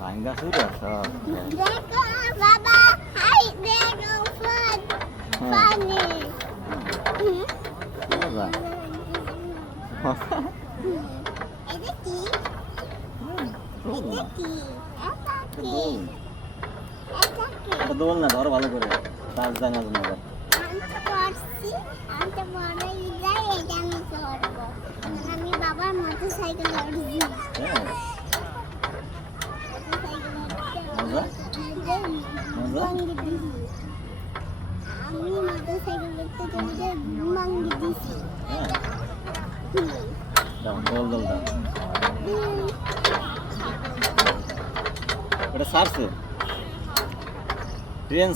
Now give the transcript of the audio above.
ভাঙ্গা শুরু সব দেখো বাবা, হাই দেখো ফোন পানি। বাবা এটা কি? এটা কি? এটা কি? এটা কি? এটা দোল না ধর ভালো করে তার জানা জন্য আমি তো পারছি, আমি তো বড় যাই, এটা আমি করবো। আমি বাবার মোটর সাইকেল উঠছি। হ্যাঁ মজা মজা আমি মোটর সাইকেল উঠতে চলতে ভাঙ্গি দিছি। হ্যাঁ দাও দোল দোল দাও এটা সারছে ট্রেন